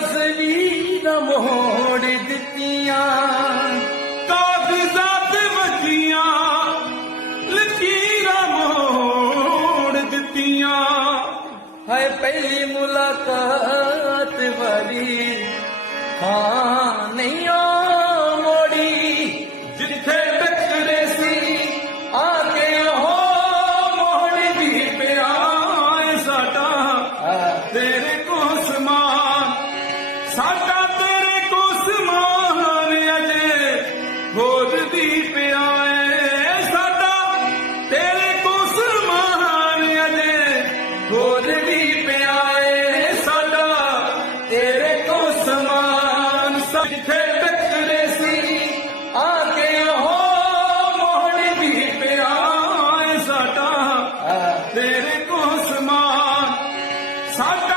ਤਸਵੀਰਾਂ ਮੋੜ ਦਿੱਤੀਆਂ ਕਾਗਜ਼ਾਤ ਮਜੀਆਂ ਲਕੀਰਾਂ ਮੋੜ ਦਿੱਤੀਆਂ ਹਾਏ ਪਹਿਲੀ ਮੁਲਾਕਾਤ ਵਾਲੀ ਹਾਂ ਨਹੀਂ ਸਾਡਾ ਤੇਰੇ ਕੋਸ ਮਾਨ ਅਜੇ ਹੋਰ ਵੀ ਪਿਆ ਸਾਡਾ ਤੇਰੇ ਕੋਸ ਮਾਨ ਅਜੇ ਹੋਰ ਵੀ ਪਿਆ ਸਾਡਾ ਤੇਰੇ ਕੋਸ ਮਾਨ ਸਜੇ ਟੱਕਰੇ ਸੀ ਆ ਕੇ ਹੋ ਮੋਹਣ ਵੀ ਪਿਆਏ ਸਾਡਾ ਤੇਰੇ ਕੋਸ ਮਾਨ ਸਾਡਾ